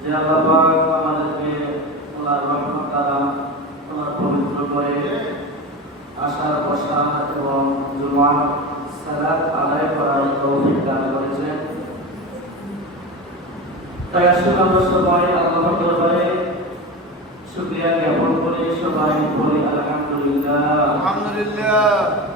যে আল্লাহ পাক আমাদেরকে আল্লাহর রহমত দ্বারা তোমার পবিত্র করে আশার বসা এবং জুমার সালাত আদায় করার তৌফিক দান করেছেন। তাই আসলে আমরা সবাই আল্লাহর দরবারে শুকরিয়া জ্ঞাপন করি, সবাই বলি আলহামদুলিল্লাহ। আলহামদুলিল্লাহ।